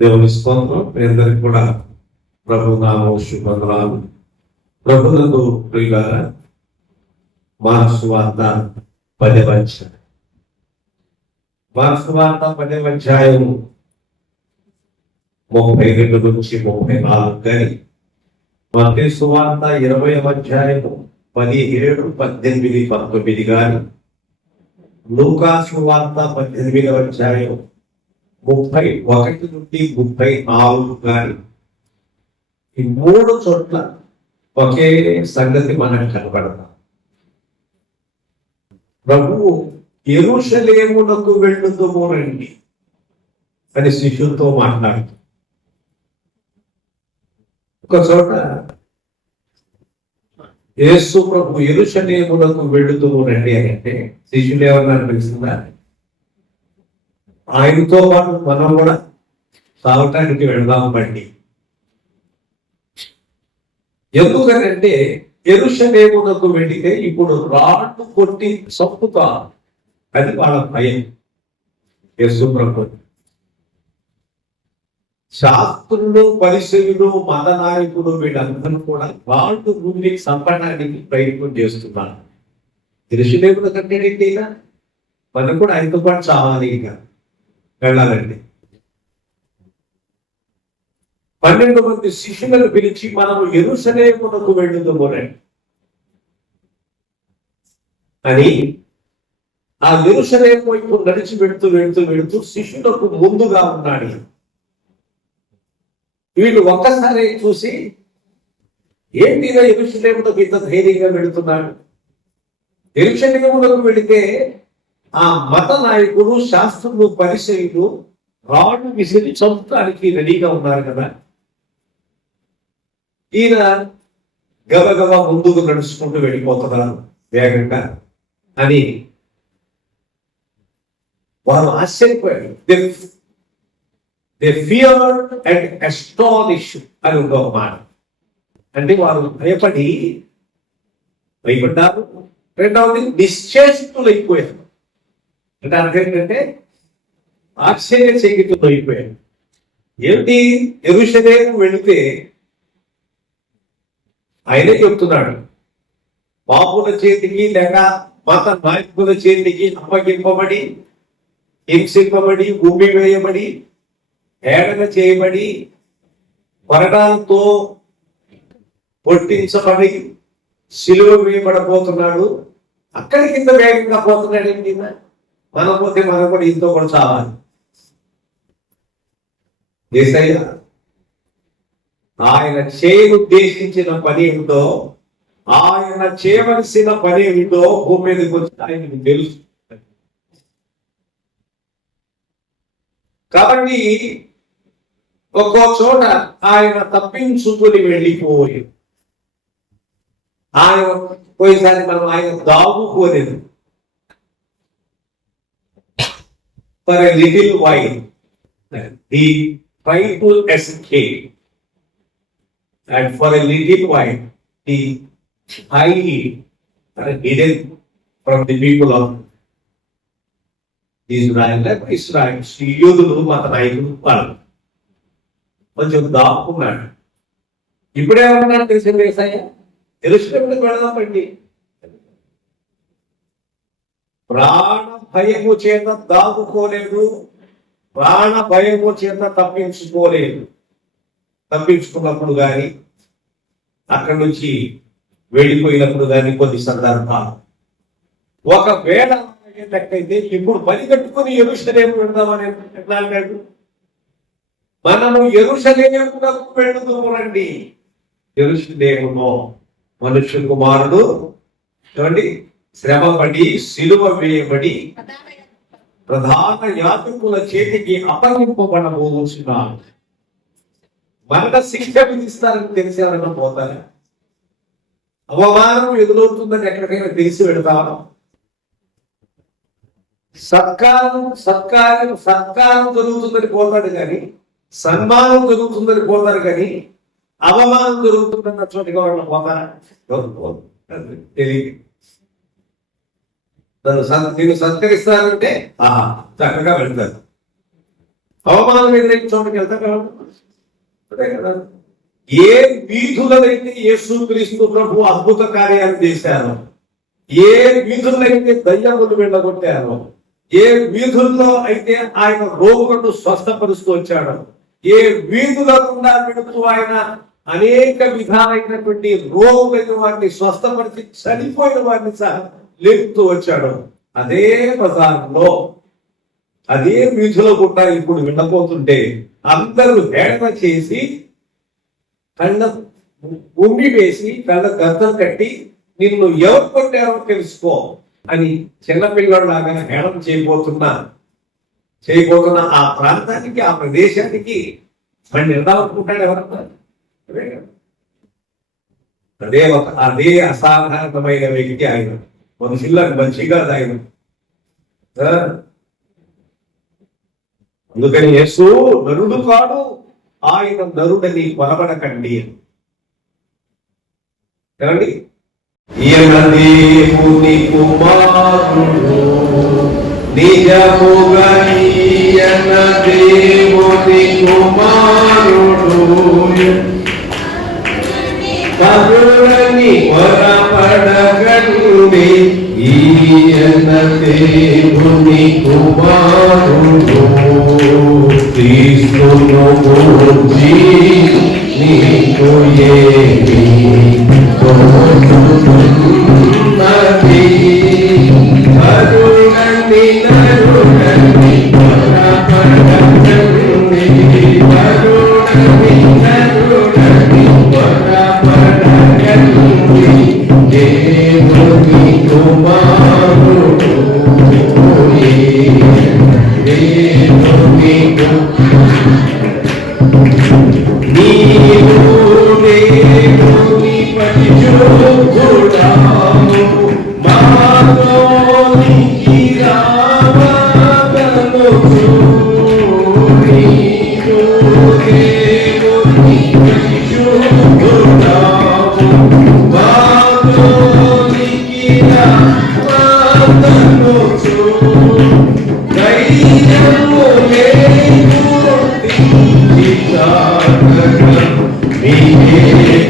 దేవుని స్తోత్రం. మీ అందరికి కూడా ప్రభు నామము శుభవందనాలు. ప్రభునందు ప్రియులారా, మార్కు సువార్త 10వ అధ్యాయం. మార్కు సువార్త 10వ అధ్యాయం 32 నుంచి 34 కానీ మత్తయి సువార్త 20వ అధ్యాయం 17, 18, 19 కానీ లూకా సువార్త 18వ అధ్యాయం 31 నుండి 34 కానీ ఈ 3 చోట్ల ఒకే సంగతి మనకు కనపడతాం. ప్రభువు యెరూషలేమునకు వెళ్ళుదుము రండి అని శిష్యులతో మాట్లాడుతూ ఒక చోట యేసు ప్రభు యెరూషలేమునకు వెళ్ళుదుము రండి అని అంటే శిష్యులు ఏమన్నా తెలిసిందా? ఆయనతో పాటు మనం కూడా సాగటానికి వెళదాం బండి. ఎందుకనంటే యెరూషలేమునకు వెళితే ఇప్పుడు రాళ్ళు కొట్టి చంపుతా, అది వాళ్ళ భయం. యేసు ప్రభు శాస్త్రులు, పరిసయ్యులు, మత నాయకులు వీళ్ళందరూ కూడా రాళ్ళు భూమిని చంపడానికి ప్రయత్నం చేస్తున్నారు. యెరూషలేమునకు అంటే ఇలా మనం కూడా ఆయనతో పాటు చావాలి, ఇంకా వెళ్ళాలండి. 12 మంది శిష్యులను పిలిచి మనము యెరూషలేమునకు వెళ్ళుదుము అని ఆ యెరూషలేము వైపు నడిచి వెళుతూ శిష్యులకు ముందుగా ఉన్నాడు. వీళ్ళు ఒక్కసారి చూసి, ఏంటి యెరూషలేమునకు ఇంత ధైర్యంగా వెళుతున్నాడు? యెరూషలేమునకు వెళితే ఆ మత నాయకులు, శాస్త్రులు, పరిసయ్యులు రాళ్ళు విసిరి చంపడానికి రెడీగా ఉన్నారు కదా. ఈయన గబగబా ముందుకు నడుచుకుంటూ వెళ్ళిపోతున్నారు వేగంగా అని వారు ఆశ్చర్యపోయారు. దే ఫియర్డ్ అండ్ అస్టానిష్డ్ అని ఒక మాట. అంటే వారు భయపడ్డారు. రెండవది నిశ్చేష్టులు అయిపోయారు. అంటే అర్థం ఏంటంటే ఆశ్చర్యచకితులు అయిపోయారు. ఏమిటి, యెరూషలేము వెళితే ఆయనే చెప్తున్నాడు, పాపుల చేతికి లేక మత నాయకుల చేతికి అప్పగింపబడి, హింసింపబడి, భూమి వేయబడి, హేళన చేయబడి, మరణాలతో పొట్టించబడి సిలువ వేయబడబోతున్నాడు. అక్కడి కింద వేగంగా పోతున్నాడు. ఏంటి, మనం పోతే మనం కూడా ఇంతో కూడా చావాలి. యేసయ్య ఆయన చేయనుద్దేశించిన పని ఏమిటో, ఆయన చేయవలసిన పని ఏమిటో భూమి మీదకి వచ్చి ఆయనకు తెలుసు. కాబట్టి ఒక్కో చోట ఆయన తప్పించుకుని వెళ్ళిపోయి, ఆయన పోయేసారి మనం ఆయన దాగుకోలేదు. For a little while, he tried to escape, and for a little while, he hidden from the people of Israel. Israel, యూదులు, మత నాయకులు వాళ్ళు కొంచెం దాక్కున్నాడు. ఇప్పుడేమన్నాడు తెలిసింది యేసయ్య? యెరూషలేమునకు వెళదామండి. ప్రాణ భయము చేత దాగుకోలేదు, ప్రాణ భయము చేత తప్పించుకోలేదు. తప్పించుకున్నప్పుడు కానీ, అక్కడి నుంచి వెళ్ళిపోయినప్పుడు కానీ కొన్ని సందర్భాలు. ఒకవేళ లెక్కైతే ఇప్పుడు పని కట్టుకుని యెరూషలేము వెళ్దామని ఎట్లా అన్నాడు? మనము యెరూషలేమునకు వెళుదుము రండి. యెరూషలేములో మనుష్య కుమారుడు చూడండి శ్రమపడి, సిలువ వేయబడి, ప్రధాన యాజకుల చేతికి అప్పగింపబడబోతున్నాడు. మరణ శిక్ష విధిస్తారని తెలిసి ఎవరైనా పోతారా? అవమానం ఎదురవుతుందని ఎక్కడికైనా తెలిసి వెళతారా? సత్కారం జరుగుతుందని పోతాడు కానీ, సన్మానం జరుగుతుందని పోతారు కానీ, అవమానం జరుగుతుందన్న చోటికి ఎవరైనా పోతారా? తెలియదు. నేను సత్కరిస్తానంటే చక్కగా వెళ్తారు. అవమానం ఎదురైన చోటుకి వెళ్తారు అదే కదా. ఏ వీధులైతే యేసుక్రీస్తు ప్రభు అద్భుత కార్యాలు చేశారో, ఏ వీధులైతే దయ్యములు వెళ్ళగొట్టారో, ఏ వీధుల్లో అయితే ఆయన రోగులను స్వస్థపరుస్తూ వచ్చాడో, ఏ వీధుల గుండా పెడుతూ ఆయన అనేక విధాలైనటువంటి రోగులైన వారిని స్వస్థపరిచి చనిపోయిన వారిని సహా లేపుతూ వచ్చాడు, అదే బజార్లో అదే వీధుల గుండా ఇప్పుడు వెళ్ళబోతుంటే అందరూ హేళన చేసి కళ్ళ ఉండి వేసి కళ్ళ గద్దలు కట్టి నిన్ను ఎవరు కొట్టారో తెలుసుకో అని చిన్నపిల్లలాగా హేళన చేయబోతున్న ఆ ప్రాంతానికి, ఆ ప్రదేశానికి వాడిని నిలదనుకుంటాడు ఎవరన్నా. అదే అసాధారణమైన వ్యక్తి ఆయన. మనుషులకు మంచిగా ఆయన. అందుకని యేసు నరుడు కాడు, ఆయన నరుడని కొనబడకండి. ఏమండి? ఈయన దేవుని కుమారుడు, నిజముగా ఈయన దేవుని కుమారుడు, కరుణని కొనబడకండి. ఈయన దేవుని కుమారుడు, క్రీస్తును గూర్చి నీకు ఏమి తోచుతున్నది? కరుణని నరుడని కొనబడకండి, కరుణని నరుడని కొనబడకండి. దేవుని కుమారుడు, దేవుని నీవు దేవుని పరిశుద్ధుడావు, మాలోనికి రావగలుచు. నీవు దేవుని పరిశుద్ధుడావు, మాలోనికి రావగలుచు. ధైర్యము లేకుండి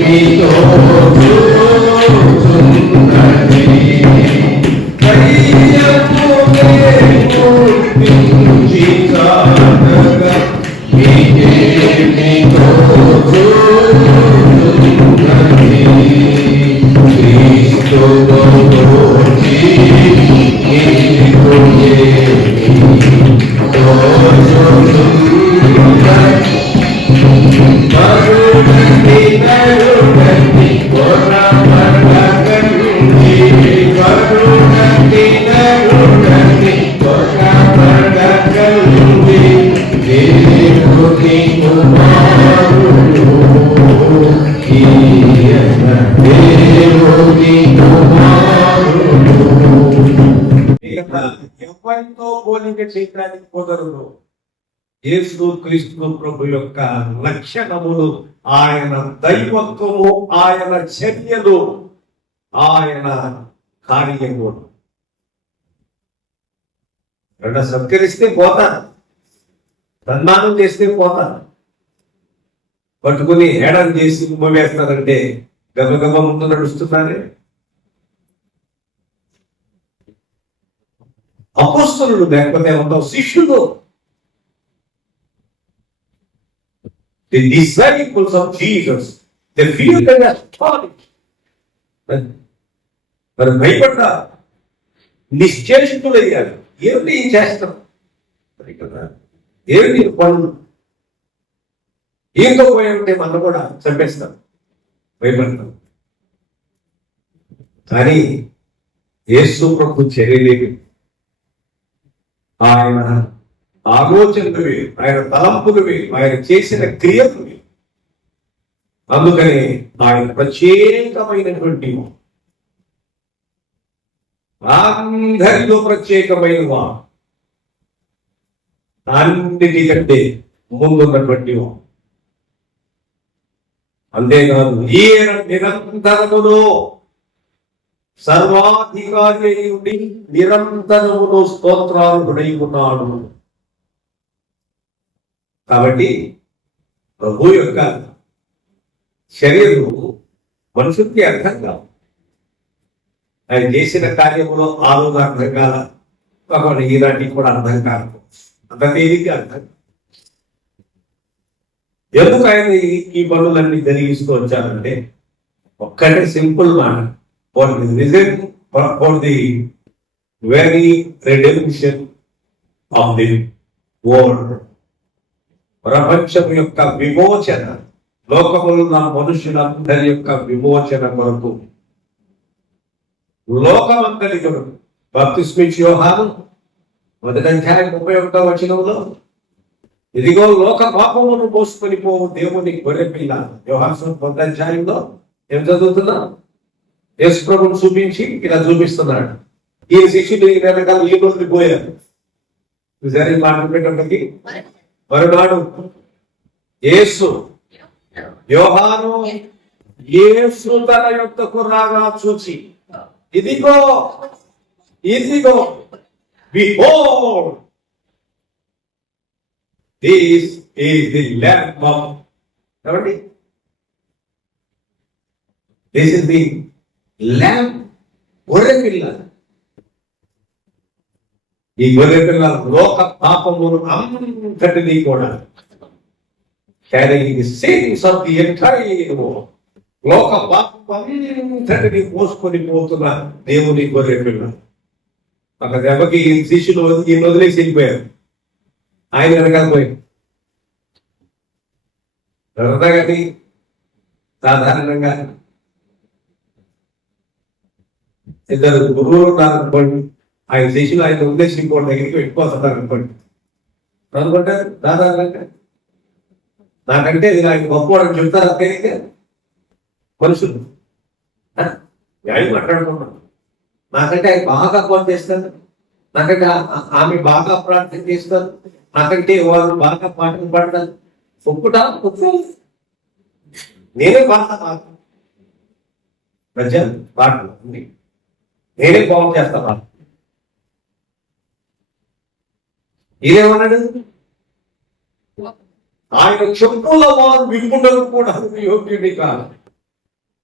మీతో చూచుచున్నది. ధైర్యము లేకుండి మీతో చూచుచున్నది. క్రీస్తును గూర్చి నీకు ఏమి తోచుచున్నది? కరుణని నరుడని కొనబడకండి, కరుణని నరుడని కొనబడకండి. దేవుని కుమారుడు, ఈయన దేవుని కుమారుడు. ఎవరితో పోలిక చేయడానికి కుదరదు. యేసు క్రీస్తు ప్రభు యొక్క లక్షణములు, ఆయన దైవత్వము, ఆయన చర్యలు, ఆయన కార్యములు. సత్కరిస్తే పోతాను, సన్మానం చేస్తే పోతాను, పట్టుకుని హేళన చేసి వేస్తారంటే గబగబ ముందు నడుస్తున్నారే. అపోస్తలులు లేకపోతే ఉంటావు శిష్యులు. The disciples of Jesus, they feared and astonished. మరి భయపడ్డా నిశ్చేషితులయ్యారు. ఏమిటి చేస్తాం కదా, ఏమిటి పనులు, ఏంతో పోయామంటే మనం కూడా చంపేస్తాం, భయపడతాం. కానీ యేసు ప్రభు చర్యలేవి, ఆయన ఆలోచనలు, ఆయన తలంపులు, ఆయన చేసిన క్రియలు. అందుకని ఆయన ప్రత్యేకమైనటువంటి, అందరిలో ప్రత్యేకమైన వాడు, అన్నిటికంటే ముందున్నటువంటి వాడు. అంతేకాదు, ఈయన నిరంతరములో సర్వాధికారి నుండి నిరంతరములో స్తోత్రాలు ఉన్నాడు. కాబట్టి ప్రభు యొక్క చర్యలు మనుషులకి అర్థం కావు. ఆయన చేసిన కార్యములో ఆ రోజు అర్థం కాల, కాబట్టి ఈనాటికి కూడా అర్థం కాదు. అంత తేలిగ్గా అర్థం. ఎందుకు ఆయన ఈ పనులన్నీ జరిగిస్తూ వచ్చారంటే ఒక్కటే సింపుల్ మాట, for the reason for the very redemption of the world. ప్రపంచం యొక్క విమోచన, లోకములో ఉన్న మనుషులందరి యొక్క విమోచన కొరకు, లోకమంతటి కొరకు. బాప్తిస్మిచ్చి యోహాను 1:31 వచనంలో, ఇదిగో లోక పాపమును మోసుకొని పోవు దేవుని గొర్రె పిల్ల. యోహాను 1:1 ఏం చదువుతున్నా? యేసు ప్రభువును చూపించి ఇలా చూపిస్తున్నాడు. ఈ శిష్యులు వెనకాల ఈ రోజు పోయారు. సరే మాట్లాడేటప్పటికి మరునాడు యేసు, యోహాను యేసు తన యొక్కకు రాగా చూచి, ఇదిగో ఇదిగో behold, this is the lamb of, కాబట్టి this is the lamb, గొర్రె పిల్ల. ఈ గొర్రె పిల్ల లోక పాపమును అంతటినీ కూడా carrying the sins of the entire world, లోక పాపం అంతటినీ మోసుకొని పోతున్న దేవుని గొర్రె పిల్ల. ఒక దెబ్బకి శిష్యులు ఈయన వదిలేసి వెళ్ళిపోయారు. ఆయన వెనకాల పోయారు. కానీ సాధారణంగా ఇద్దరు గురువులు ఉన్నారనుకోండి, ఆయన శిష్యులు ఆయన ఉద్దేశం ఇంకోటి దగ్గరికి వెళ్ళిపోతున్నారు అనుకోండి, అనుకుంటారు సాధారణంగా. నాకంటే ఆయన గొప్పవాడని చెప్తారు అంతే మనుషులు. ఆయన మాట్లాడుకున్నాను, నాకంటే ఆయన బాగా ఫోన్ చేస్తారు, నాకంటే ఆమె బాగా ప్రార్థన చేస్తారు, నాకంటే వాళ్ళు బాగా పాటలు పాడతారు. ఒప్పుటా ఒప్పు, నేనే పాడతా ప్రజలు పాటలు, నేనే బాగు చేస్తా పాట. ఇదేమన్నాడు? ఆయన చెప్పుల వారు విప్పుటకు కూడా యోగ్యుడి కాదు.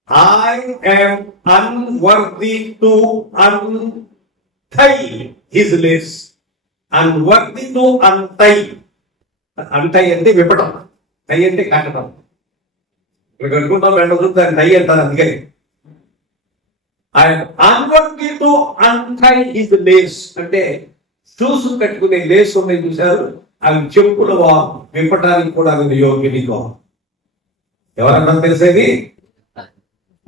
I am unworthy to untie his lace. Unworthy to untie. Untie అంటే విప్పటం, టై అంటే కట్టడం. ఇక్కడ కట్టుకుంటాం రెండు దాన్ని టై అంటారు. అందుకని I am unworthy to untie his lace అంటే షూస్ కట్టుకునే లేస్ ఉన్నాయి చూశారు, అవి చెప్పుల వారు విప్పటానికి కూడా అది యోగ్యుడి కాదు. ఎవరన్నా తెలిసేది?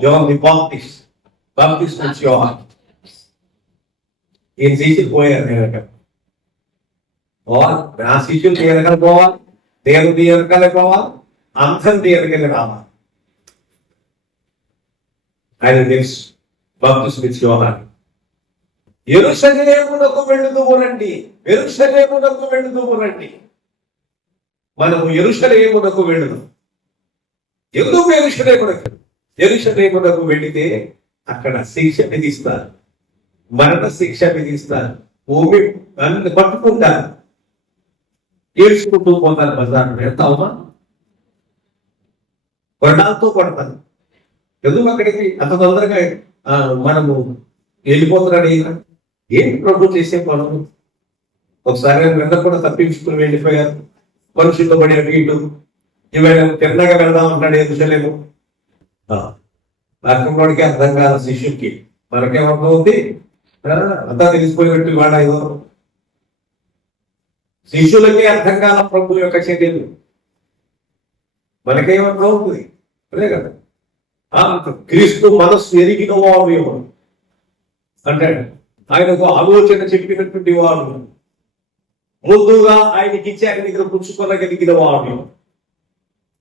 John the Baptist, Baptist నుంచి యోహాను. ఈయన శిష్యులు పోయారు వెనక. నా శిష్యులు వెనకాల పోవాలి, దేవుడి వెనకాల పోవాలి, అందరం వెనకాల రావాలి. ఆయన తెలుసు. బాప్తిస్మా నుంచి యోహాను, యెరూషలేమునకు వెళ్ళుదుమురండి, యెరూషలేమునకు వెళ్ళుదుమురండి. మనము యెరూషలేమునకు వెళ్ళుదాం. ఎందుకు యెరూషలేమునకు? యెరూషలేమునకు వెళితే అక్కడ శిక్ష విధిస్తారు, మరణ శిక్ష విధిస్తారు, భూమి అన్ని పట్టుకుంటారు, ఏడ్చుకుంటూ పోతారు. బజార్ వెళ్తామా? కొరడాలతో కొడతారు. ఎందుకు అక్కడికి అంత తొందరగా మనము వెళ్ళిపోతున్నాడు? ఏంటి ప్రభు చేసే పనులు? ఒకసారి వెంట కూడా తప్పించుకుని వెళ్ళిపోయారు. మనుషుల్లో పడి అటు ఇటు ఇవాళ తిన్నగా వెళ్దామంటాడు యెరూషలేము. అర్థంలోనికి అర్థం కాదు శిష్యుడికి. మనకేమవుతుంది? అంతా తెలిసిపోయినట్టు ఇవాళ ఏదో శిష్యులకి అర్థం కాల ప్రభు యొక్క చర్యలు. మనకేమర్థం అవుతుంది? అదే కదా, క్రీస్తు మనస్సు ఎరిగిన వాడు ఎవరు అంటాడు. ఆయనకు ఆలోచన చెప్పినటువంటి వాడు, ముందుగా ఆయనకి ఇచ్చి ఆయన దగ్గర పుచ్చుకోగలిగిన వాడు.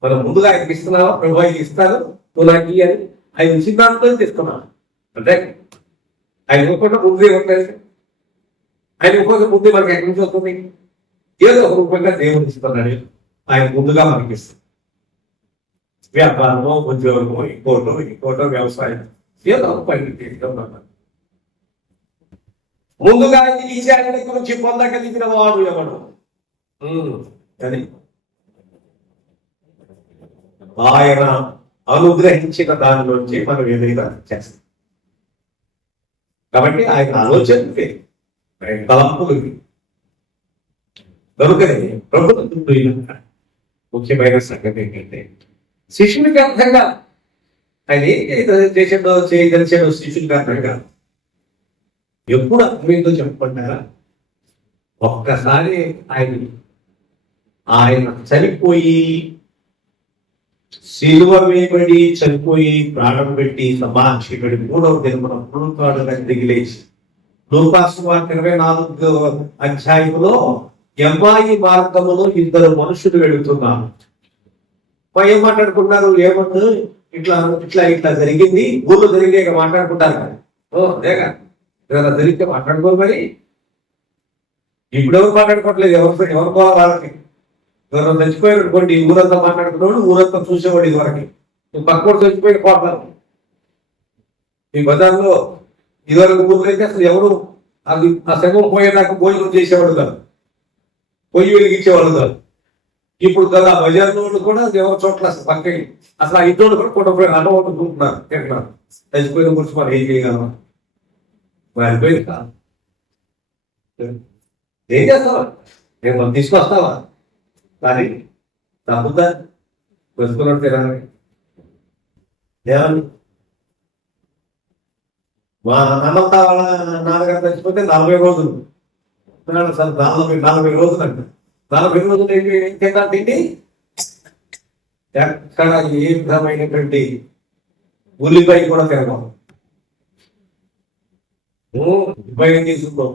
మనం ముందుగా ఆయనకి ఇస్తున్నావా? ప్రభు ఆయనకి ఇస్తాను, నువ్వు నాకు ఇయ్యాలి, ఆయన ఇచ్చిన దాంట్లో తీసుకున్నాను అంటే ఆయన ఇవ్వకుండా ముందే ఉంటుంది. ఆయన ఇవ్వకుండా ముందే మనకి ఎక్కడి నుంచి వస్తుంది? ఏదో ఒక రూపంగా దేవుడు ఇస్తున్నాడు. ఆయన ముందుగా మనకి ఇస్తాడు. వ్యాపారమో, ఉద్యోగమో, ఇంకోటో వ్యవసాయం, ఏదో పని తీసుకున్నాను. ముందుగా ఆయనకి ఇచ్చి ఆయన దగ్గర నుంచి పొందగలిగిన వాడు ఎవడు? అది ఆయన అనుగ్రహించిన దానిలోంచి మనం ఏదైనా చేస్తాం. కాబట్టి ఆయన ఆలోచన ఆయన తలంపులు కనుకనే ప్రభుత్వం ముఖ్యమైన సంగతి ఏంటంటే శిష్యునికి అర్థంగా ఆయన ఏం చేసిందో చేయగలిచాడో శిష్యునికి అర్థంగా ఎప్పుడు అర్థమైందో చెప్పమంటారా? ఒక్కసారి ఆయన చనిపోయి సిలువ వేయబడి చనిపోయి ప్రాణం పెట్టి సమాక్షిపడి 3వ దినమున పునరుత్థానుడై తిరిగి లేచి లూకాసు వార్త 24వ అధ్యాయంలో ఎమ్మాయి మార్గములో 2 మనుషులు వెళుతున్నారు. ఏం మాట్లాడుకుంటారు? ఏమన్నా ఇట్లా ఇట్లా ఇట్లా జరిగింది, ఊళ్ళో జరిగే మాట్లాడుకుంటారు కదా. అదేగా ఏదైనా జరిగితే మాట్లాడుకోరు. మరి ఇప్పుడు ఎవరు మాట్లాడుకోవట్లేదు. ఎవరికో వాళ్ళకి ఎవరు చచ్చిపోయాడు అనుకోండి, ఊరంతా మాట్లాడుకున్నాడు, ఊరంతా చూసేవాడు. ఇది వరకు పక్కడు చచ్చిపోయి పోతారు. ఈ బజార్లో ఇదివరకు ఊర్లో అయితే అసలు ఎవరు అది ఆ శవం పోయేదాకా భోజనం చేసేవాడు కాదు, పొయ్యి వెలిగించేవాళ్ళు కాదు. ఇప్పుడు కదా బజార్లో కూడా ఎవరి చోట్ల అసలు పక్కకి అసలు ఆ ఇంట్లో కూడా కొట్టపోయి అన్నం వండుకుంటున్నారు, తింటున్నారు. చచ్చిపోయిన గురించి మనం ఏం చేయగలం? మారిపోయింది కాదు. ఏం చేస్తావా? నేను మనం తీసుకొస్తావా? కానీ తప్పుదా వెతుకున్నట్టు తినాలి. ఏమని మా అన్నంతా వాళ్ళ నాన్నగారు చచ్చిపోతే 40 రోజులు సార్, 40 రోజులు అంట. 40 రోజులు ఏం తింటారు? తిండి ఎక్కడ ఏ విధమైనటువంటి ఉల్లిపాయ కూడా తినడం. ఉల్లిపాయ తీసుకుందాం,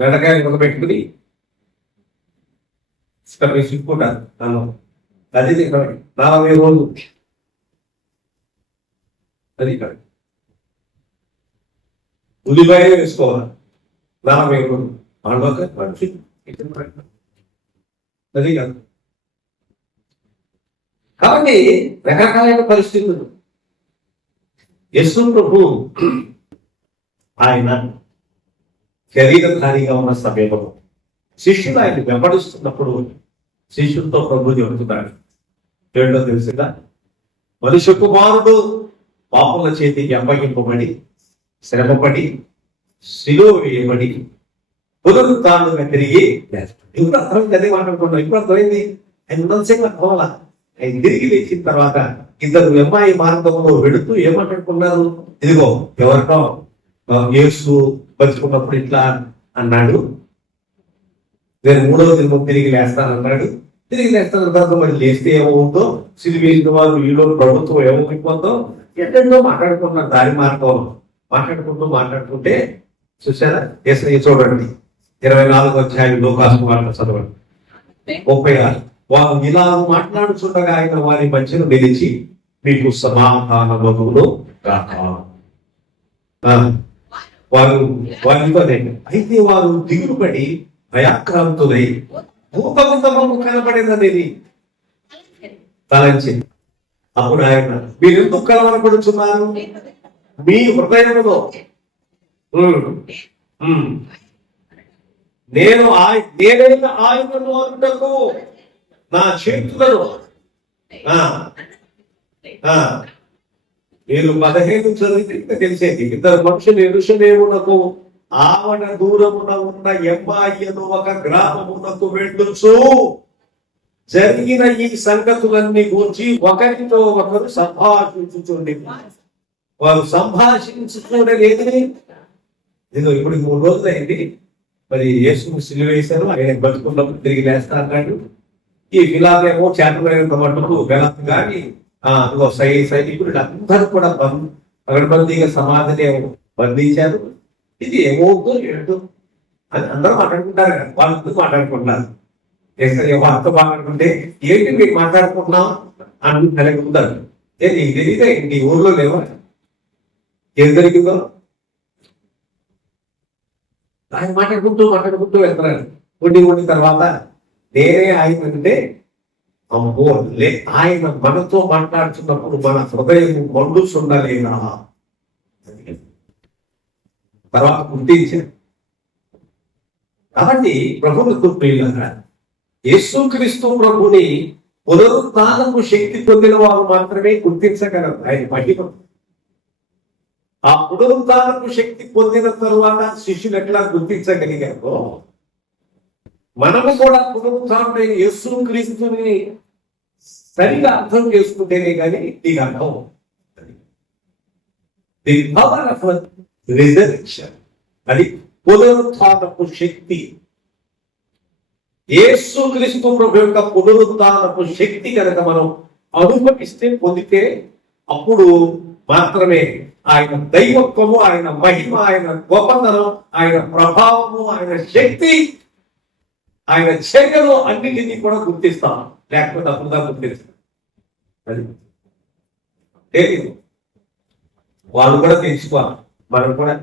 బెండకాయలు కూడా పెట్టుకుని సిక్కుంటారు. అది 40 రోజులు. అది కాదు, ఉల్లిపాయ వేసుకోవాలి 40 రోజులు. అది కాదు. కాబట్టి రకరకాలైన పరిస్థితులు. యేసు ప్రభు ఆయన శరీరధారిగా ఉన్న సమయంలో శిష్యులు ఆయన వెంబడిస్తున్నప్పుడు శిష్యులతో ప్రభు చెబుతున్నాడు, ఏంటో తెలిసిందా? మనుష్య కుమారుడు పాపముల చేతికి అప్పగింపబడి శ్రమపడి శిలువ వేయబడి పునరుత్థానుగా తిరిగి ఇప్పుడు అర్థమైంది. అదే మాట్లాడుకున్నాం. ఇప్పుడు అర్థమైంది. ఆయన మనసేగా పోవాలా. ఆయన తిరిగి లేచిన తర్వాత 2 ఎమ్మాయి మార్గంలో వెళుతూ ఏమాట్లాడుకున్నారు? ఇదిగో ఎవరినో యేసు పంచుకున్నప్పుడు ఇట్లా అన్నాడు, నేను 3వ దినం తిరిగి లేస్తానన్నాడు. తిరిగి లేస్తాన తర్వాత మరి లేస్తే ఏమవుతుందో, సిలివేసిన వారు ఈలో ప్రభుత్వం ఏమైపోతుందో ఎన్నెన్నో మాట్లాడుకున్నారు. దారి మార్గం మాట్లాడుకుంటే చూసారా? చూడండి 24వ అధ్యాయం లూకాసు వార్త చదవండి 36. వారు ఇలా మాట్లాడుచుండగా ఆయన వారి మధ్యను నిలిచి మీకు సమాధానములు వారితో అయితే వారు దిగులుపడి భయాక్రాంతులై భూకంపము కనబడేదనేది తలంచి. అప్పుడు ఆయన, మీరు ఎందుకు కలవరపడుచున్నారు? మీ హృదయంలో నేను ఆయనను అందుకు నా చేతులను నేను 15 చదివితే తెలిసేది. 2 మనుషులు యెరూషలేమునకు ఆవన దూరమున ఉన్న ఎమ్మాయిను ఒక గ్రామమునకు వెళ్ళుచు జరిగిన ఈ సంగతులన్నీ గురించి ఒకరితో ఒకరు సంభాషించుచుండి. వారు సంభాషించుకోలేదు. ఇదిగో ఇప్పుడు 3 రోజులు అయింది. మరి యేసును సిలువ వేశారు, ఆయన బతుకున్నప్పుడు తిరిగి లేస్తా అన్నాడు. ఈ విలాదేమో చేతమైనంత మటుకు వెలత్ కానీ సైనికులు అందరూ కూడా పగడబందీగా సమాధిని బంధించారు. ఇది ఏమవుతుందో ఏంటో అని అందరూ మాట్లాడుకుంటారు కదా. వాళ్ళందరూ మాట్లాడుకుంటున్నారు. వార్త మాట్లాడుకుంటే ఏంటి మీరు మాట్లాడుకుంటున్నాం అని కలుగుతారు. నీకు తెలియదా? నీ ఊర్లో లేవా? ఏం జరిగిందో ఆయన మాట్లాడుకుంటూ వెళ్తున్నారు. ఉండి తర్వాత నేనే ఆయన అంటే అమ్మో ఆయన మనతో మాట్లాడుతున్నప్పుడు మన హృదయం మండుచుండలేదా? తర్వాత గుర్తించారు. కాబట్టి ప్రభువుకు ప్రియులారా, యేసుక్రీస్తు ప్రభుని పునరుత్థానపు శక్తి పొందిన వారు మాత్రమే గుర్తించగలరు ఆయన మహిమ. ఆ పునరుత్థానపు శక్తి పొందిన తరువాత శిష్యులు ఎట్లా గుర్తించగలిగారో మనము కూడా పునరుత్థానుడైన యేసుక్రీస్తుని సరిగా అర్థం చేసుకుంటేనే కానీ నీకు అర్థం. ది పవర్ ఆఫ్ రిజరెక్షన్, అది పునరుత్థానపు శక్తి. యేసుక్రీస్తు ప్రభు యొక్క పునరుత్థానపు శక్తి కనుక మనం అనుభవిస్తే పొందితే అప్పుడు మాత్రమే ఆయన దైవత్వము, ఆయన మహిమ, ఆయన గొప్పతనం, ఆయన ప్రభావము, ఆయన శక్తి, ఆయన చర్యలు అన్నిటినీ కూడా గుర్తిస్తాం. లేకపోతే అప్పుడు దాకా గుర్తిస్తాం. అది తెలియదు, వాళ్ళు కూడా తెలుసుకోవాలి. మనం కూడా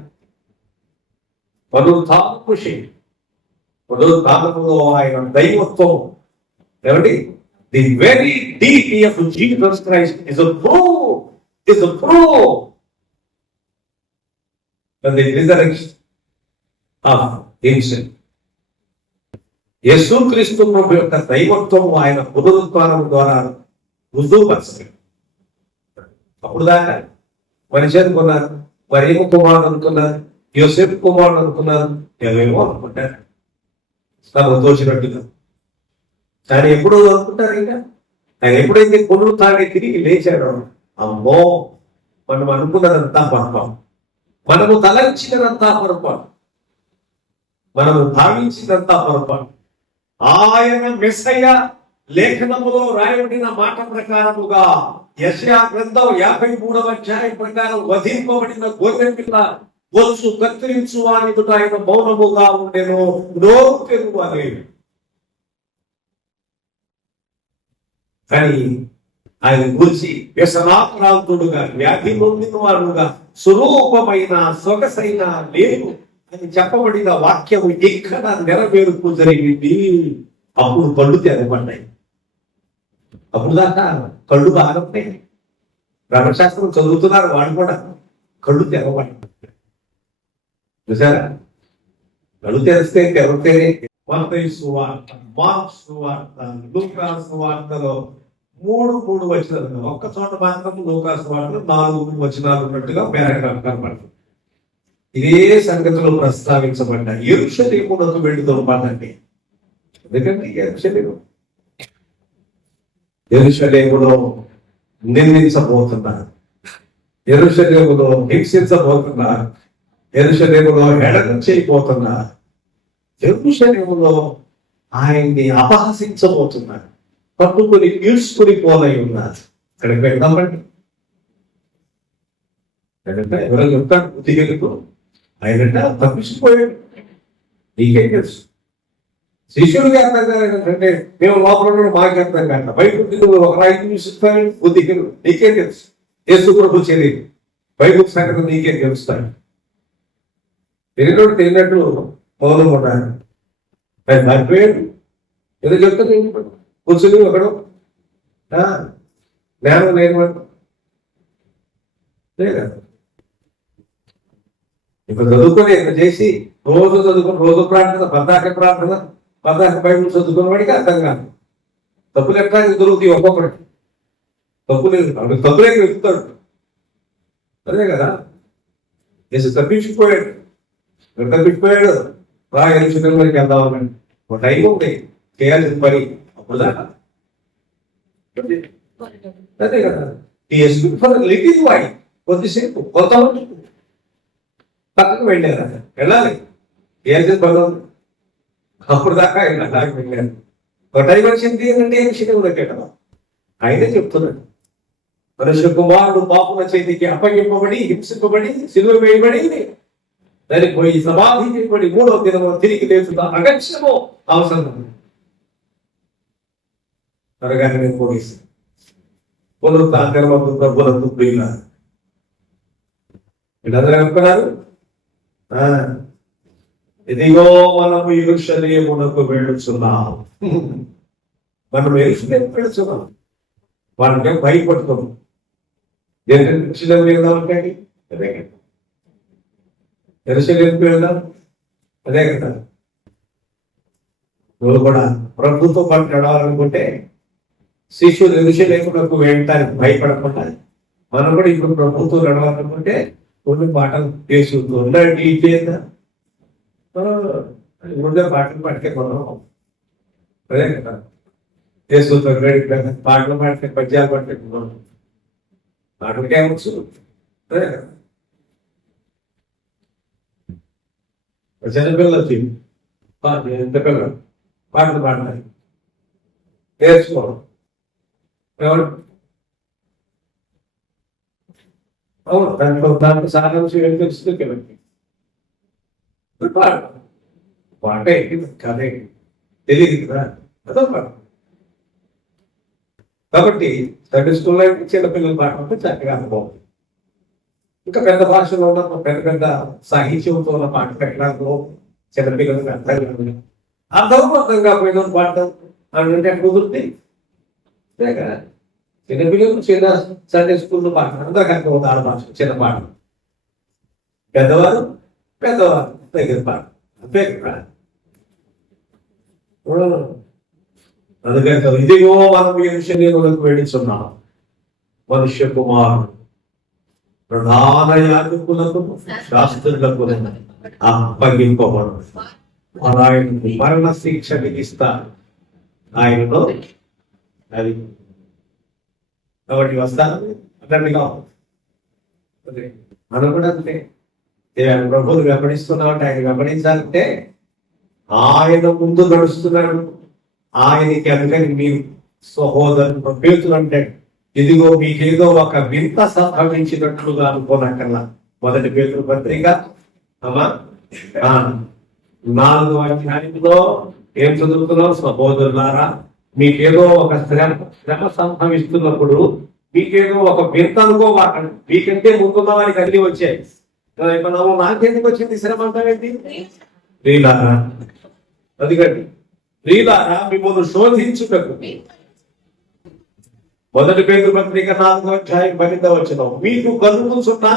పునరుత్థానపు శక్తి, పునరుత్థానములో ఆయన దైవత్వం ఏమండి, the very deity of Jesus Christ is a proof of the resurrection of himself. యేసుక్రీస్తు ప్రభు యొక్క దైవత్వం ఆయన పునరుత్థానం ద్వారా రుజువుపరచారు. అప్పుడు దాకా మనిషి అనుకున్నారు, మరేమో కుమారుడు అనుకున్నారు, యోసేపు కుమారుడు అనుకున్నారు, ఏమేమో అనుకుంటారు తను తోచినట్టుగా. ఆయన ఎప్పుడు అనుకుంటారు, ఇంకా ఆయన ఎప్పుడైతే పునరుత్థానాన్ని తిరిగి లేచాడో, అమ్మో మనం అనుకున్నదంతా పొరపాటు, మనము తలంచినదంతా పొరపాటు, మనము భావించినంతా పొరపాటు. ఆయన మెస్సయ్య లేఖనములో రాయబడిన మాట ప్రకారముగా యెషయా గ్రంథం 53వ అధ్యాయం ప్రకారం వధింపబడిన గొర్రె పిల్ల బొచ్చు కత్తిరించు వాని ఎదుట ఆయన మౌనముగా ఉండెను, నోరు తెరువలేదు. కానీ ఆయన గురించి వ్యసనాక్రాంతుడుగా, వ్యాధి నొందిన వాడుగా, స్వరూపమైన సొగసైన లేదు అని చెప్పబడిన వాక్యము ఎక్కడ నెరవేరుకు జరిగింది. అప్పుడు కళ్ళు తెరవబడ్డాయి. అప్పుడు దాకా కళ్ళు బాగా ఉంటాయి. బ్రహ్మశాస్త్రం చదువుతున్నారు వాళ్ళు కూడా, కళ్ళు తెరవబడ్డాయి. చూసారా, కళ్ళు తెరిస్తే తెరవతేనే. మత్తయి సువార్త, మార్కు సువార్త, లూకా సువార్తలో 3 వచనాలు, ఒక్క చోట మాత్రం లూకా సువార్తలో 4 వచనాలు ఉన్నట్టుగా పేరాగ్రాఫ్ కనబడుతుంది. ఇదే సంగతిలో ప్రస్తావించబడ్డ యెరూషలేమునకు వెళ్తున్న మాటండి. ఎందుకంటే యెరూషలేములో నిందించబోతున్నారు, యెరూషలేములో హింసించబోతున్నారు, యెరూషలేములో హేళన చేయబోతున్నారు, యెరూషలేములో ఆయన్ని అపహసించబోతున్నారు, పట్టుకుని ఈడ్చుకుని పోలై ఉన్నారు. అక్కడికి వెళ్దామండి. ఎవరో చెప్తాడు బుద్ధిగలకు, ఆయనంట తప్పించిపోయాడు. నీకేం తెలుసు? శిష్యుడికి అర్థం కాదంటే మేము లోపల మాకు అర్థం కాదు. బైబుల్ ఒక రాయికి చూపిస్తాడు బుద్ధిగలు, నీకేం తెలుసు? యేసు ప్రభు తెలియదు, బైబుల్ సంగతి నీకేం తెలుస్తాడు? తెలియనోడు తెలియనట్టు మౌనం ఉంటాడు. ఆయన మర్చిపోయాడు. ఏదో చెప్తాను కూర్చుని ఒకడు జ్ఞానం లేనివాడు లేదా. ఇప్పుడు చదువుకొని ఇక్కడ చేసి రోజు చదువుకొని, రోజు ప్రార్థన, పద్దాక బైబుల్ చదువుకున్న వాడికి అర్థం కాదు. తప్పులు ఎట్లా దొరుకుతాయి ఒక్కొక్కటి. తప్పులే వెతుకుతాడు. అదే కదా, తప్పించిపోయాడు బాగా ఎలుచుకోవడానికి వెళ్దామని ఒక టైం ఉంటాయి చేయాల్సిన పని. అప్పుడు దాకా అదే కదా, లిటిల్ వై కొద్దిసేపు కొత్త పక్కకు వెళ్ళారు. వెళ్ళాలి, చేయాల్సిన పని ఉంది. అప్పుడు దాకా వెళ్ళారు. ఒక టైం వచ్చింది ఏంటంటే ఏ విషయం పెట్టాడు. ఆయనే చెప్తున్నాడు, మనుష్య కుమారుడు పాపుల చేతికి అప్పగింపబడి, హింసింపబడి, సిలువ వేయబడి, దానికి పోయి సమాధి చేయబడి 3వ దినము తిరిగి లేచుట అగత్యము అవసరం. త్వరగానే నేను పోలీసు పునరుత్థానమందు ప్రభువునందు ప్రియులారా, వీళ్ళందరూ అనుకున్నారు, ఇదిగో మనము యెరూషలేమునకు వెళ్ళుచున్నాం. మనం యెరూషలేముకు వెళుతున్నాం. వాళ్ళకే భయపడుతున్నాం. యెరూషలేముకు వెళ్దామంటే అదే కదా, యెరూషలేముకు వెళ్దాం అదే కదా. నువ్వు కూడా ప్రభుత్వం పాటు నడవాలనుకుంటే శిష్యులు ఎరుషలేమునకు వెళ్ళటానికి భయపడకుండా మనం కూడా ఇప్పుడు ప్రభుత్వం నడవాలనుకుంటే కొన్ని పాటలు చేసుకుంటుండండి ఇదేందా ఉండే పాటలు పాడితే మనం అదే కదా చేసుకుంటాం పాటలు పాడితే పద్యాలు పాడితే మనం పాటలకే వచ్చు అదే కదా చిన్నపిల్లలు ఎంత పిల్లలు పాటలు పాడతాయి నేర్చుకోవడం ఎవరు అవును దాంట్లో సారాంశం ఏం తెలుస్తుంది కదండి పాట పాట ఏంటి కథ ఏంటి తెలియదు కదా అదో పాట కాబట్టి సండే స్కూల్లో చిన్నపిల్లలు పాట అంటే చక్కగా అనుభవం ఇంకా పెద్ద భాషలో ఉన్న పెద్ద పెద్ద సాహిత్యంతో ఉన్న పాట పెట్టడంలో చిన్నపిల్లలు అర్థం కాకపోయిన పాడటం అంటే కుదురుతుంది చిన్నపిల్లలు చిన్న సండే స్కూల్లో పాట అందరికి అర్థమవుతుంది ఆడ భాష చిన్న పాట పెద్దవారు దగ్గర పాట అంతే కదా అందుకని ఇదిగో మనం ఈ విషయంలోకి వెళ్ళిస్తున్నాం మనుష్య కుమారుడు ప్రధాన యాజకులకు శాస్త్రులకు అప్పగింపబడు ఆయన మరణ శిక్ష విధిస్తారు ఆయనలో అది కాబట్టి వస్తాను అన్నట్టుగా మనం కూడా అంతే ప్రభువులు వెంబడిస్తున్నామంటే ఆయన వెంబడించాలంటే ఆయన ముందు నడుస్తున్నాడు ఆయనకి అందుకని మీరు సహోదరుడు పేతులు అంటే ఇదిగో మీకేదో ఒక వింత సంభవించినట్లుగా అనుకోనక్కల్లా మొదటి పేతుల పత్రిక అమ్మా 4వ అధ్యాయంలో ఏం చదువుతున్నావు సహోదరులారా మీకేదో ఒక శ్రమ సంభవిస్తున్నప్పుడు మీకేదో ఒక వింత అనుకోవాకండి మీకంటే ముందున్న వారికి అన్ని వచ్చాయి నాకెందుకు వచ్చింది శ్రమ అంటావేంటి ప్రియులారా అదిగండి ప్రియులారా మిమ్మల్ని శోధించుటకు మొదటి పేతురు పత్రిక 4వ అధ్యాయం 12వ వచనం మీకు కలుగుతున్న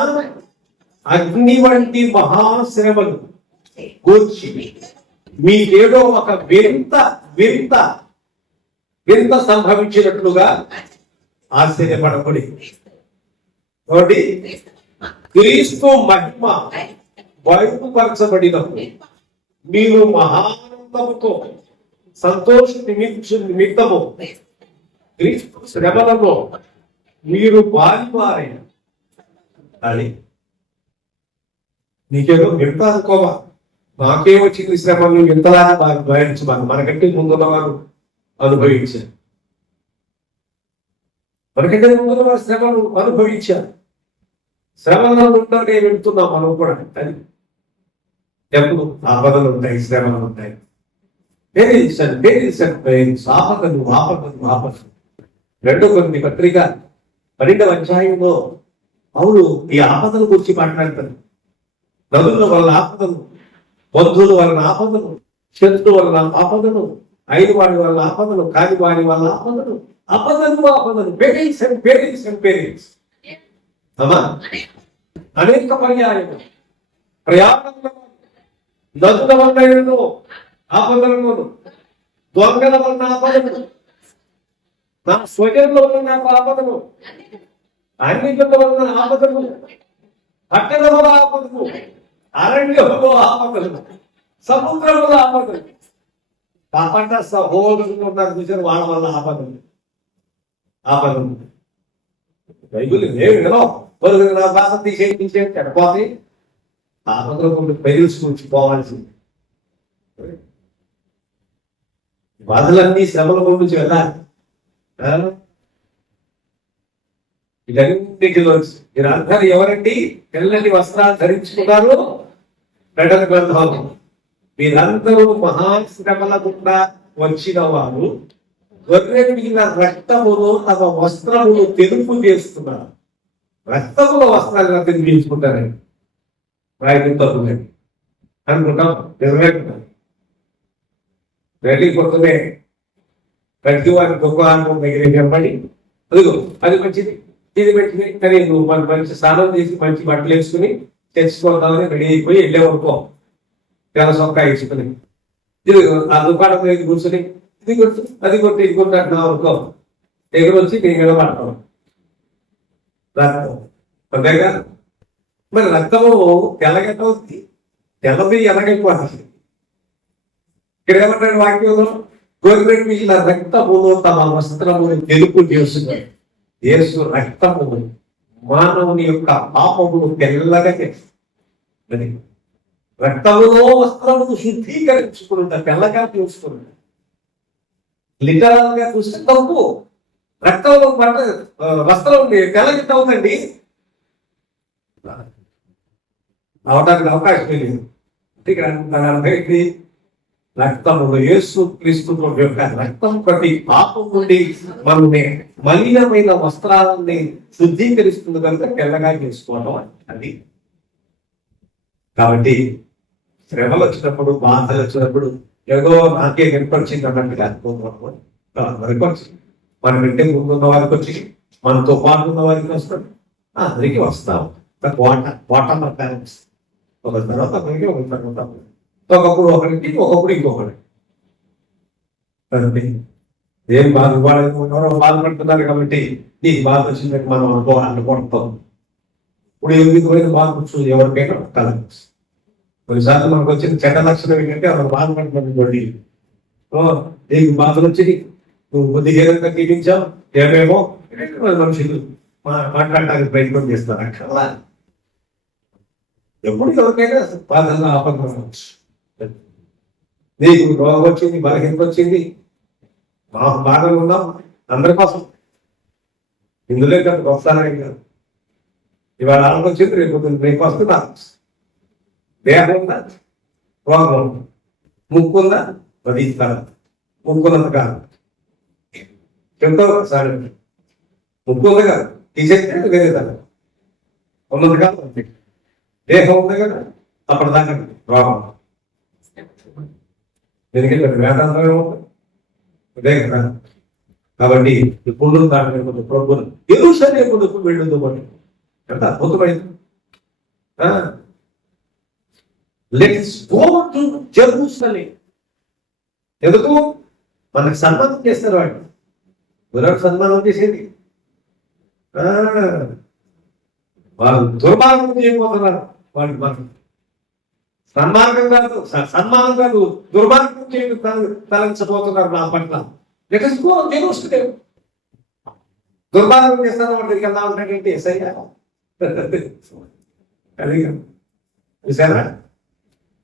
అగ్ని వంటి మహాశ్రమలు గూర్చి మీకేదో ఒక వింత వింత వింత సంభవించినట్లుగా ఆశ్చర్యపడకూడి కాబట్టి క్రీస్తు మహిమ బయలుపరచబడినప్పుడు మీరు మహానందముతో సంతోష నిమిత్తము క్రీస్తు శ్రమలలో మీరు బారివారైన అది నీకేదో వింత అనుకోవా నాకే వచ్చింది శ్రమలు వింతలా భరించమని మనకంటే ముందున్న వారు అనుభవించారు మనకంటే ముందున్న వారు శ్రమలు అనుభవించారు శ్రమలలో ఉంటే వెళ్తున్నాం మనం కూడా అది ఎప్పుడు ఆపదలు ఉంటాయి శ్రమలు ఉంటాయి ఆపదలు రెండో కొన్ని పత్రిక 12వ అధ్యాయంలో పౌలు ఈ ఆపదల గురించి మాట్లాడతారు నదుల వలన ఆపదలు బంధువుల వలన ఆపదలు శత్రు వలన ఆపదలు ఐదు వాడి వల్ల ఆపదలు కాని వాడి వల్ల ఆపదలు ఆపదలు పేరెంట్స్ అమ్మా అనేక పర్యాయము ప్రయాణంలో నదుల వలన ఆపదలను దొంగల వలన ఆపదలు నా స్వజనుల వలన నాకు ఆపదలు అన్నింటిల వలన ఆపదలు పట్టణముల ఆపదలు అరణ్యములో ఆపదలు సముద్రముల ఆపదలు కాకుండా సహోదరులు ఉన్నారు చూసారు వాళ్ళ వల్ల ఆపదలు బైబుల్ నేను నా బాధ తీసేసి చెడపోతే ఆపదలు కొన్ని పెరుగుచుకుంటూ పోవాల్సింది బాధలన్నీ శ్రమల గురించి వెళ్ళాలి ఇదన్నిటిలోంచి మీరందరూ ఎవరండి తెల్లని వస్త్రాలు ధరించుకున్నారు ప్రకటన గ్రంథం మీరందరూ మహాశ్రమల గుండా వచ్చిన వారు గొర్రె మిగిలిన రక్తమును తమ వస్త్రమును తెలుపు చేస్తున్నారు రక్తముల వస్త్రాలు తెలిపించుకుంటారండి రాయటంతో అనుకుంటాం నిజమే రెడీ కొత్తనే ప్రతి వారి దుకాణం దగ్గర నిలబడి అదిగో అది మంచిది ఇది మంచిది కానీ నువ్వు మన మంచి స్నానం చేసి మంచి బట్టలు వేసుకుని తెచ్చుకోదామని రెడీ అయిపోయి వెళ్ళే వరకు తెల్ల సొక్కా వేసుకుని ఇది ఆ దుకాణం దగ్గర కూర్చొని ఇది కొట్టు అది కొట్టు ఇది కొట్టు అంటున్నావు అనుకో ఎగురొచ్చి నీ మీద పడతాం. రక్తం అంతేగా. మరి రక్తము తెల్లగెట్టవుతుంది, తెల్లది ఎలాగైపోతుంది. ఇక్కడ ఏమంటాడు వాక్యంలో, గొర్రె పిల్లల రక్తములో తమ వస్త్రమును తెలుపు చేస్తున్నారు. యేసు రక్తము మానవుని యొక్క పాపమును తెల్లగా చేస్తుంది. రక్తములో వస్త్రమును శుద్ధీకరించుకుంటా, తెల్లగా చూసుకుంటా. లిటరల్ గా చూస్తే తప్పు. రక్తంలో వస్త్రం తెల్లగిట్ట అవుతండి, అవడానికి అవకాశం లేదు. ఇక్కడ అర్థం రక్తములో యేసు క్రీస్తు యొక్క రక్తం ప్రతి పాపం నుండి మనల్ని మలినమైన వస్త్రాలని శుద్ధీకరిస్తుంది కనుక తెల్లగా చేసుకోవడం అది. కాబట్టి శ్రమలు వచ్చినప్పుడు, బాధలు వచ్చినప్పుడు ఏదో నాకే వినపరిచింది అన్నట్టుగా అనుకోవచ్చు. మనం ఇంటే ముందున్న వారికి వచ్చి, మనతో పాటు ఉన్న వారికి వస్తాం, అందరికీ వస్తాం. వాటర్ ప్యారెంట్స్ ఒక తర్వాత అందరికీ ఒక తర్వాత, ఒకప్పుడు ఒకరికి ఒకప్పుడు ఇంకొకటి. ఏం బాధ బాధపడుతున్నారు కాబట్టి నీకు బాధ వచ్చిందని మనం అనుకుంటాం. ఇప్పుడు ఎందుకు పోయిన బాధ వచ్చింది ఎవరికైనా కలగ. కొన్నిసార్లు మనకు వచ్చిన చెడ్డ లక్షణం ఏంటంటే అలా బాధపడుతుంది. నీకు బాధలు వచ్చి నువ్వు బుద్ధిహీనంగా జీవించావు, ఏమేమో మనుషులు మాట్లాడటానికి ప్రయత్నం చేస్తారు. అట్లా ఎప్పుడు ఎవరికైనా బాధల్లో ఆపదం. నీకు రోగం వచ్చింది, బలహీనత వచ్చింది, మాకు బాధలు ఉన్నాం అందరి కోసం. ఇందులో కదా వస్తానని కాదు. ఇవాళ ఆమె వచ్చింది, రేపు వస్తుందా? దేహం ఉందా? రోగం. ముక్కు ఉందా? అది ఇస్తారా? ముక్కున్నంత కాదు చెప్తావు సార్. ముక్కు ఉంది కదా, తీసేస్తే వేరే తన ఉన్నది కాదు. దేహం ఉంది కదా, అప్పటిదాకా రోగం. ఎందుకంటే వేదాంతమే ఉంటుంది అదే కదా. కాబట్టి ఇప్పుడు దాని ప్రభుత్వం ఎరుసలే ముందుకు వెళ్ళదు అని ఎంత అద్భుతమైంది. Let's go to Jerusalem. ఎందుకు? మనకు సన్మానం చేస్తారు వాళ్ళు. గురువు సన్మానం చేసేది వాళ్ళు దుర్మార్గం చేయబోతున్నారు. వాళ్ళు మనం సన్మార్గం కాదు, సన్మానం కాదు, దుర్మార్గం చేయడం తలంచబోతున్నారు నా పట్ల. Let's go Jerusalem. దుర్మార్గం చేస్తాను వాటికి ఎలా ఉంటాడంటే ఎస్ఐయా చూసారా?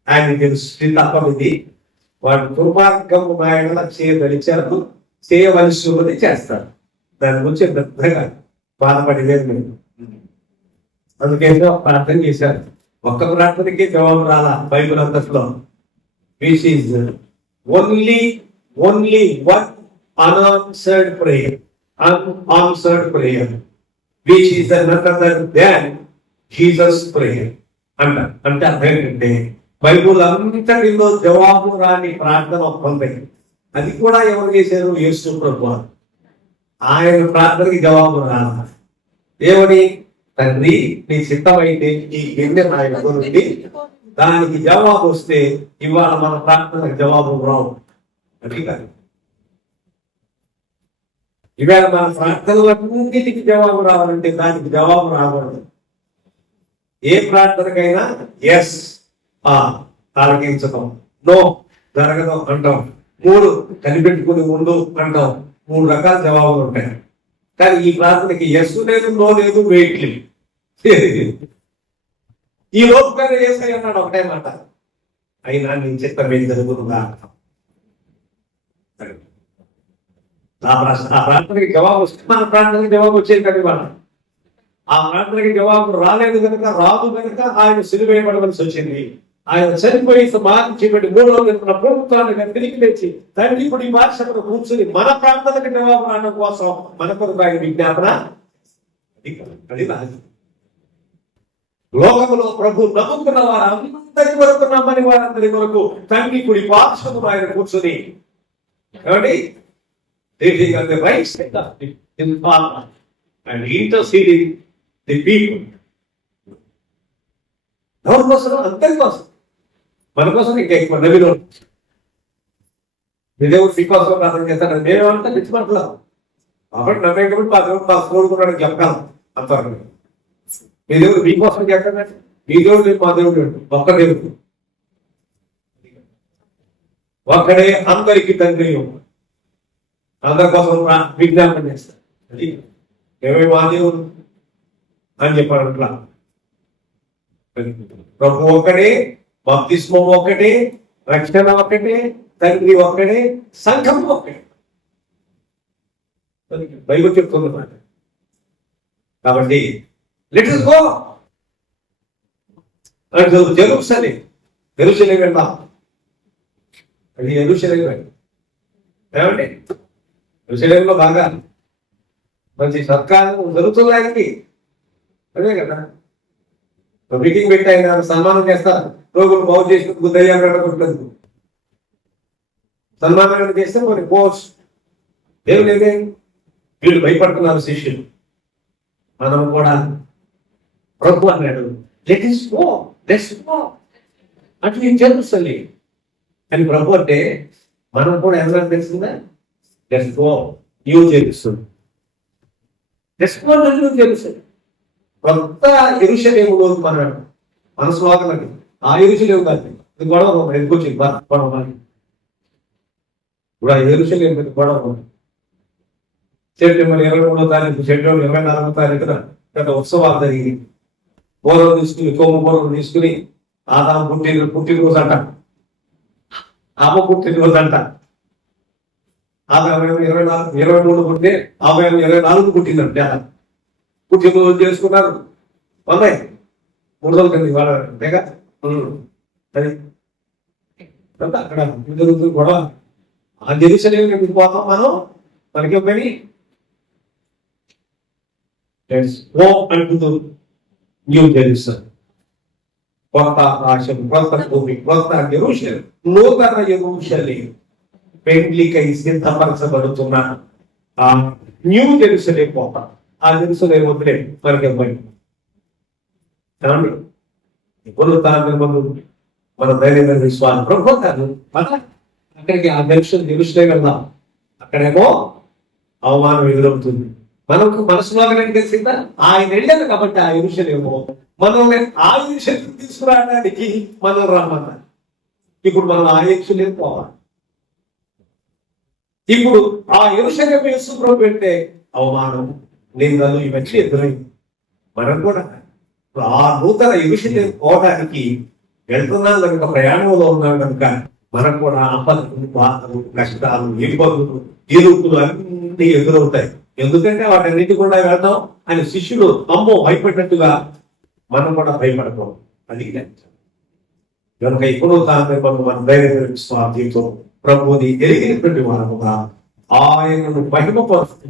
ఆయన తెలుసు తప్ప ఇది. వాడు దుర్మార్గం ఆయన చేయదలిచారు, చేయవలసి ఉన్నది చేస్తారు. దాని గురించి పెద్దగా బాధపడేది లేదు. అందుకేదో ప్రార్థన చేశారు. ఒక్క ప్రార్థనకి జవాబు రాలా బైబిల్ అంతట్లో. Which is only one unanswered prayer, unanswered prayer, which is none other than Jesus prayer. అంటే అర్థం ఏంటంటే బైబుల్ అంతటిలో జవాబు రాని ప్రార్థన ఒక్కంది. అది కూడా ఎవరు చేశారు? యేసు ప్రభువు. ఆయన ప్రార్థనకి జవాబు రాలా. ఏమని? తండ్రి నీ చిత్తమైతే ఈ గిన్నె నా యొక్క నుండి, దానికి జవాబు వస్తే ఇవాళ మన ప్రార్థనకు జవాబు రావు. అది కాదు. ఇవాళ మన ప్రార్థనలన్నిటికి జవాబు రావాలంటే దానికి జవాబు రాకూడదు. ఏ ప్రార్థనకైనా ఎస్ ఆలకించటం, నో జరగదు అంటాం, 3 కనిపెట్టుకుని ఉండు అంటాం. 3 రకాల జవాబులు ఉంటాయి. కానీ ఈ ప్రార్థనకి ఎస్ లేదు, నో లేదు, వెయిట్ లేదు. ఈ లోపుగానే ఏసై అన్నాడు ఒకటే మాట, అయినా నీ చిత్తమే జరుగుతుందా. ఆ ప్రార్థనకి జవాబు వస్తే మన ప్రార్థనకి జవాబు వచ్చేది కదా. ఇవాళ ఆ ప్రార్థనకి జవాబు రాలేదు కనుక, రాదు కనుక ఆయన సిలువేయబడవలసి వచ్చింది. ఆయన చనిపోయి మార్చి పెట్టి 3 రోజులు ప్రభుత్వాన్ని తిరిగి తెచ్చి తండ్రి ఇప్పుడు ఈ భాషను కూర్చుని మన ప్రార్థనకి జవాబు రావడం కోసం మన కొరకు ఆయన విజ్ఞాపన. అది రాదు. లోకములో ప్రభు నమ్ముకున్న వారందరి వరకు, నమ్మని వారందరి వరకు తండ్రి కుడి పార్శ్వము ఆయన కూర్చుని ఏమండి the right side of the Father and interceding the people. ఎవరి కోసం? అందరి కోసం. మన కోసం ఇంకా ఎక్కువ నవిలో దేవుడు మీకోసం ప్రార్థన చేస్తాడు. మేమేమంతా తెచ్చిపడతాం. కాబట్టి నమ్మేటప్పుడు మా దేవుడు మా కోరుకున్నాడు చెప్పగలం అంతవరకు. మీ దేవుడు మీకోసం చెప్పండి. మీ దేవుడు మా దేవుడు ఒక్క దేవుడు, ఒక్కడే అందరికి తండ్రి, అందరి కోసం విజ్ఞాపన చేస్తారు. అది ఏమేమి మా దేవుడు అని చెప్పాడు. అట్లా ప్రభు ఒక్కడే, బాప్తిస్మం ఒక్కటే, రక్షణ ఒక్కటే, తండ్రి ఒక్కడే, సంఘం ఒక్కటే. బైబిల్ చెప్తుంది మాట. కాబట్టి లెట్ us go. యెరూషలేము వెళ్దాం. అది యెరూషలేము ఏమండి, యెరూషలేములో బాగా మంచి సత్కారం జరుగుతున్నాయి. అదే కదా, మీటింగ్ పెట్టి ఆయన సన్మానం చేస్తారు. రోగులు బాగు చేసినందుకు, దయ్యాలు వెళ్ళగొట్టినందుకు సన్మానం చేస్తే మరి పోస్ట్ దేవులేదే. వీళ్ళు భయపడుతున్నారు శిష్యులు. మనం కూడా ప్రభు అన్నాడు let us go, let's go. అటు నేను తెలుస్తుంది అని ప్రభు అంటే మనం కూడా ఎవరైనా తెలిసిందా? Let's go, new Jerusalem. Let's go new Jerusalem. కొత్త యెరూషలేములో మన స్వాగతం. ఆ యెరూషలేము కాదు, ఇది గొడవ ఎందుకొచ్చింది గొడవ. ఇప్పుడు ఆ యెరూషలేము గొడవ సెప్టెంబర్ 23వ తారీఖు, సెప్టెంబర్ 24వ తారీఖున గత ఉత్సవాలు జరిగింది. పూర్వం తీసుకుని, కొమ్ము పూర్వం తీసుకుని ఆదాము పుట్టినరోజు అంట, ఆమె పుట్టినరోజు అంట. ఆదాము 23 పుట్టితే ఆమె 24 పుట్టిందంటే పుట్టినరోజు చేసుకున్నారు. ఉన్నాయి 3 రోజుల కింద వాళ్ళ అంతేగా. అది అక్కడ జరుగుతుంది గొడవ. ఆ జెరూషలేము పోతాం మనం, మనకి పని. Let's go unto the new Jerusalem. కొత్త ఆకాశం, కొత్త భూమి, కొత్త యెరూషలేము, నూతన యెరూషలేము, పెండ్లికై సిద్ధపరచబడుతున్న ఆ న్యూ జెరూషలేము పోతాం. ఆ జెరూషలేము వదిలే మనకి పని. పునరుత్థానం మన ధైర్యమైన విశ్వాసం ప్రభుత్వాలు అక్కడికి ఆ జెరూషలేము వెళ్దాం. అక్కడేమో అవమానం ఎదురవుతుంది. మనకు మనసులోనే తెలిసిందా ఆయన వెళ్ళారు కాబట్టి ఆ యెరూషలేము మనల్ని ఆ యెరూషలేము తీసుకురావడానికి మనం రమ్మన్నారు. ఇప్పుడు మనం ఆ యెరూషలేము పోవాలి. ఇప్పుడు ఆ యెరూషలేము యేసు పెడితే అవమానం, నిందలు ఇవన్నీ ఎదురైంది. మనం కూడా ఆ నూతన యెరూషలేము పోవడానికి వెళ్తున్నాం కనుక, ప్రయాణంలో ఉన్నాం కనుక మనకు కూడా ఆపదలు, బాధలు, కష్టాలు, ఇబ్బందులు, ఇరుకులు అన్ని ఎదురవుతాయి. ఎందుకంటే వాటన్నిటి కూడా వెళ్తాం అని శిష్యులు అమ్మో భయపడినట్టుగా మనం కూడా భయపడతాం. అది కనుక ఇప్పుడు మన ధైర్య స్వార్థంతో ప్రభుని ఎరిగినటువంటి వారముగా ఆయనను మహిమపరుస్తూ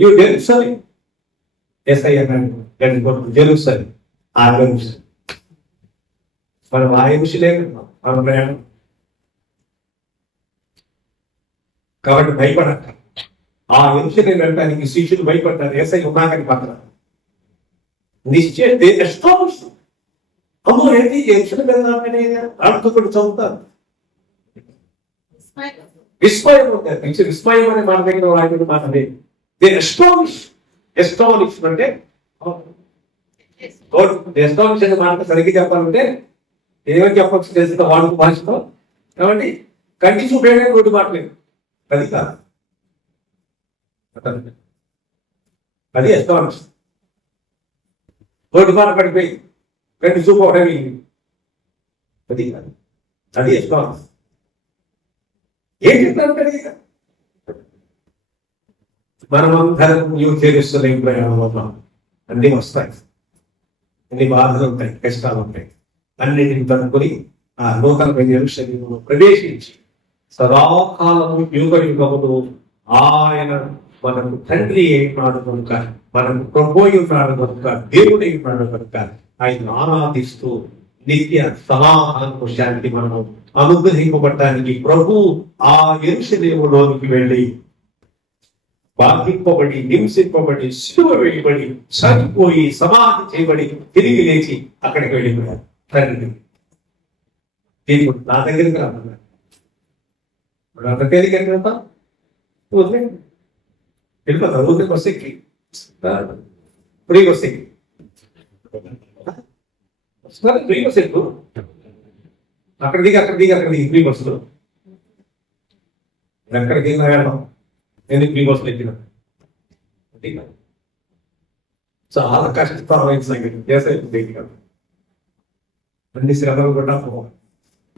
న్యూ జెరూసలేం. యేసయ్య జెరూసలేం, ఆ జెరూసలేం మనం ఆ యెరూషలేము మన ప్రయాణం. కాబట్టి భయపడక ఆ యెరూషలేము వెళ్ళడానికి శిష్యులు భయపడ్డారు. యేసయ్య ఉన్నాకని పక్కన నిశ్చయం అమ్మో ఏంటి యెరూషలేము వెళ్దామని అడుగుతూ చదువుతారు. విస్మయం అవుతారు. విస్మయం అనే మన దగ్గర వాడిన మాట లేదు. ఎస్టానిష్ అంటే ఎస్టానిష్ అనే మాట సరిగ్గా చెప్పాలంటే ఏమని చెప్పచ్చు తెలిసిన వాడుక భాషతో. ఏమండి కంటి చూపేయడానికి రోడ్డు మాట లేదు. అది కాదు, అది ఎస్టానిష్. రోడ్డు మాట పడిపోయి కంటి చూపు ఒకటి, అది కాదు, అది ఎస్టానిష్. ఏంటి మనమందరం న్యూ జెరూసలేం ప్రయాణం. అన్ని వస్తాయి, అన్ని బాధలు ఉంటాయి, కష్టాలు ఉంటాయి. అన్నిటిని తనుకొని ఆ నూతన యెరూషలేములో ప్రవేశించి సదాకాలము యుగ యుగములు ఆయన మనకు తండ్రి అయినాడు కనుక, మనకు ప్రభు ఉన్నాడు కనుక, దేవుడు ఉన్నాడు కనుక ఆయన ఆరాధిస్తూ నిత్య సమాధానము శాంతి మనము అనుగ్రహింపబడటానికి ప్రభు ఆ యెరూషలేములోనికి వెళ్ళి బాధింపబడి, హింసింపబడి, సిలువ వేయబడి, చనిపోయి, సమాధి చేయబడి, తిరిగి లేచి అక్కడికి వెళ్ళిపోయారు. తండ్రి దేవుడు నా దగ్గరికి రామన్నాడు. అంత తేలిక వదిలేండి. వెళ్ళిపోతారు ఊరికి బస్సు ఎక్కి ఫ్రీ బస్ ఎక్కి ఫ్రీ బస్ ఎక్కువ అక్కడ దిగి ఫ్రీ బస్సులో ఎక్కడికి వెళ్ళినా వెళ్ళడం ఎందుకు ఫ్రీ బస్సులో ఎక్కిన చాలా కష్టతరమైన సంగతి చేసే అన్ని శ్రమలు కూడా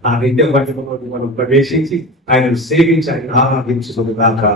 ఆ నిత్య పట్టుకుని మనం ప్రవేశించి ఆయనను సేవించి ఆయన ఆరాధించుకుని దాకా